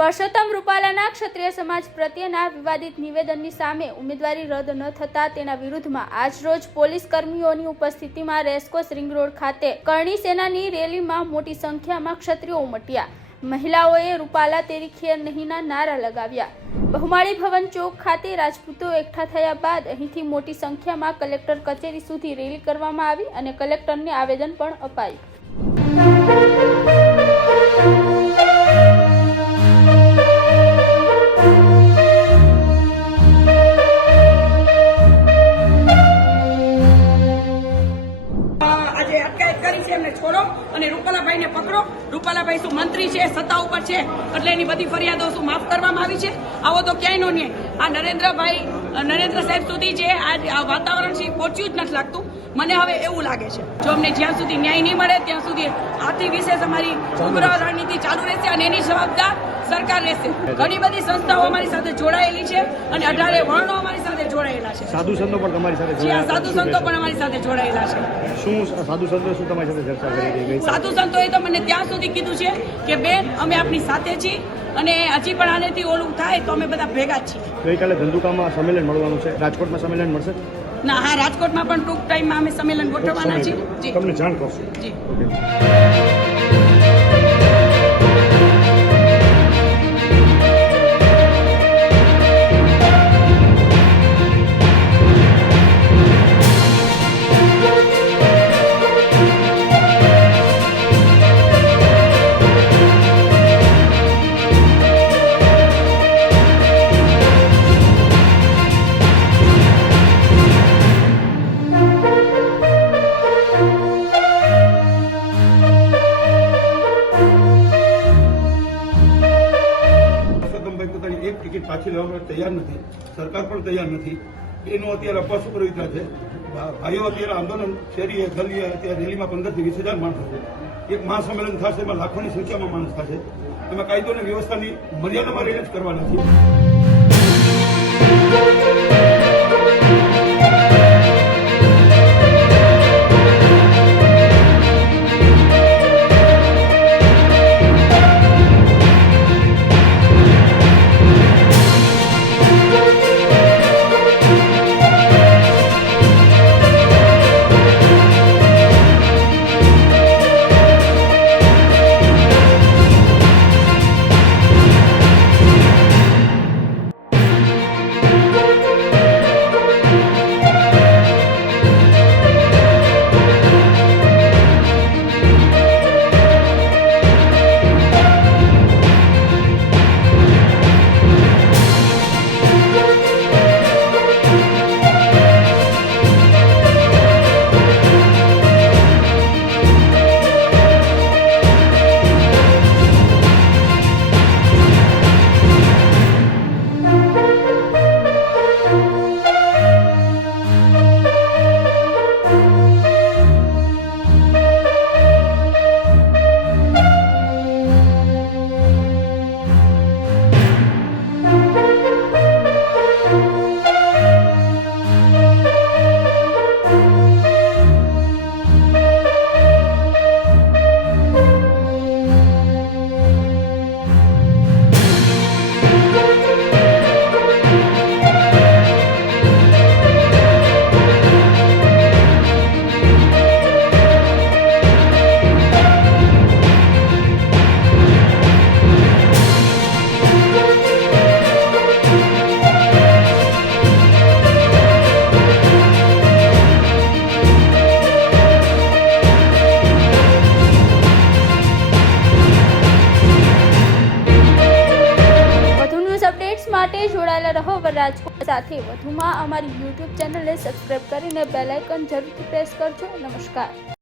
પરસોત્તમ રૂપાલાના ક્ષત્રિય સમાજ પ્રત્યેના વિવાદિત નિવેદનની સામે ઉમેદવારી રદ ન થતા તેના વિરુદ્ધમાં આજરોજ પોલીસ કર્મીઓની ઉપસ્થિતિમાં રેસકોર્સ રિંગ રોડ ખાતે કરણી સેનાની રેલીમાં મોટી સંખ્યામાં ક્ષત્રિયો ઉમટ્યા। મહિલાઓએ રૂપાલા તેરી ખેર નહીંના નારા લગાવ્યા। બહુમાળી ભવન ચોક ખાતે રાજપૂતો એકઠા થયા બાદ અહીંથી મોટી સંખ્યામાં કલેક્ટર કચેરી સુધી રેલી કરવામાં આવી અને કલેક્ટરને આવેદન પણ અપાયું। છોડો અને રૂપાલાભાઈને પકડો। રૂપાલાભાઈ શું મંત્રી છે, સત્તા ઉપર છે, એટલે એની બધી ફરિયાદો શું માફ કરવામાં આવી છે? આવો તો ક્યાંય નો ન્યાય। આ નરેન્દ્ર સાહેબ સુધી જે આ વાતાવરણ છે પહોંચ્યું જ નથી લાગતું। મને હવે એવું લાગે છે જો અમને જ્યાં સુધી ન્યાય નહીં મળે ત્યાં સુધી આથી વિશેષ અમારી ઉગ્ર રણનીતિ ચાલુ રહેશે અને એની જવાબદાર સરકાર રહેશે। ઘણી બધી સંસ્થાઓ અમારી સાથે જોડાયેલી છે અને 18 વર્ણો અમારી સાથે જોડાયેલા છે। સાધુ સંતો પણ તમારી સાથે સાધુ સંતો પણ અમારી સાથે જોડાયેલા છે। શું સાધુ સંતો શું તમારી સાથે ચર્ચા કરી ગઈ? સાધુ સંતોએ તો મને ત્યાં સુધી કીધું છે કે બેન અમે આપની સાથે છીએ અને હજી પણ આનેથી ઓલું થાય તો અમે બધા ભેગા જ છીએ। ગઈકાલે ધંધુકામાં સંમેલન મળવાનું છે, રાજકોટમાં સંમેલન મળશે? ના, હા, રાજકોટમાં પણ ટૂંક ટાઈમમાં અમે સંમેલન ગોઠવવાના છીએ। જી, તમને જાણ કરશું। જી। એક ટિકિટ પાછી લેવા માટે તૈયાર નથી, સરકાર પણ તૈયાર નથી। એનો અત્યારે અપશુકર વિચાર છે। ભાઈઓ અત્યારે આંદોલન શેરીએ ગલીએ અત્યારે રેલીમાં 15 થી 20,000 માણસો છે। એક મહાસંમેલન થશે, એમાં લાખોની સંખ્યામાં માણસ થશે। એમાં કાયદો અને વ્યવસ્થાની મર્યાદામાં રહીને જ કરવાના છે। માટે જોડાયેલા રહો રાજકોટ સાથે। વધુમાં અમારી YouTube ચેનલને સબસ્ક્રાઇબ કરીને બેલ આઇકન જરૂરથી પ્રેસ કરજો। નમસ્કાર।